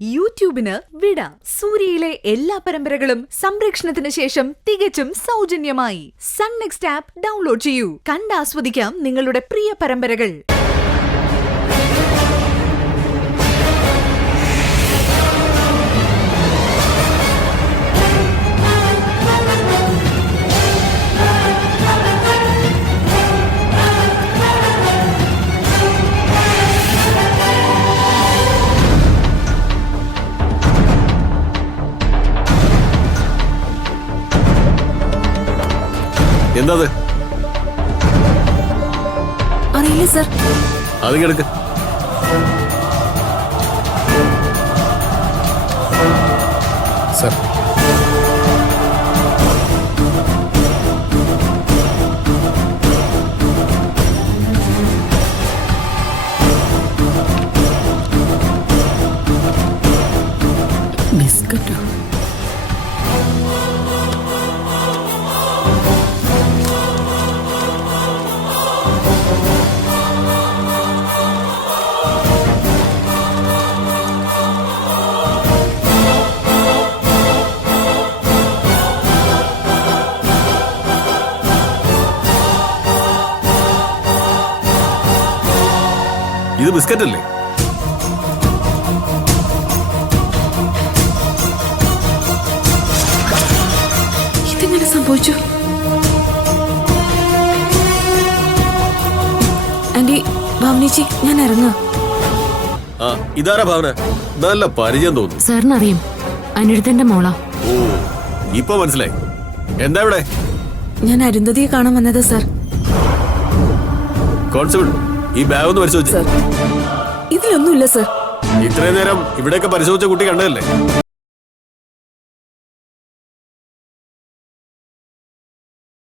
യൂട്യൂബിന് വിട. സൂര്യയിലെ എല്ലാ പരമ്പരകളും സംരക്ഷണത്തിന് ശേഷം തികച്ചും സൗജന്യമായി സൺ നെക്സ്റ്റ് ആപ്പ് ഡൗൺലോഡ് ചെയ്യൂ. കണ്ടാസ്വദിക്കാം നിങ്ങളുടെ പ്രിയ പരമ്പരകൾ. എന്താ അറിയില്ല സർ. അത് കിടക്ക്. സർ, ബിസ്ക്കറ്റോ? ഇത് ബിസ്ക്കറ്റ് അല്ലേ? ഇതെങ്ങനെ സംഭവിച്ചു? ആന്റി, ഭാവനേച്ചി, ഞാൻ ഇറങ്ങാം. ആ, ഇതാരാ ഭാവന? നല്ല പരിചയം തോന്നുന്നു. സാറിനറിയും, അനിരുദ്ധന്റെ മോളാ. ഓ, ഇപ്പൊ മനസ്സിലായി. എന്താ ഇവിടെ? ഞാൻ അരുന്ധതിയെ കാണാൻ വന്നത് സർ. കോൺസ്റ്റബിൾ, ഈ ബാഗ് ഒന്ന് പരിശോധിച്ചു. ഇതിലൊന്നുമില്ല സർ. ഇത്രയും നേരം ഇവിടെയൊക്കെ പരിശോധിച്ച കുട്ടി കണ്ടതല്ലേ?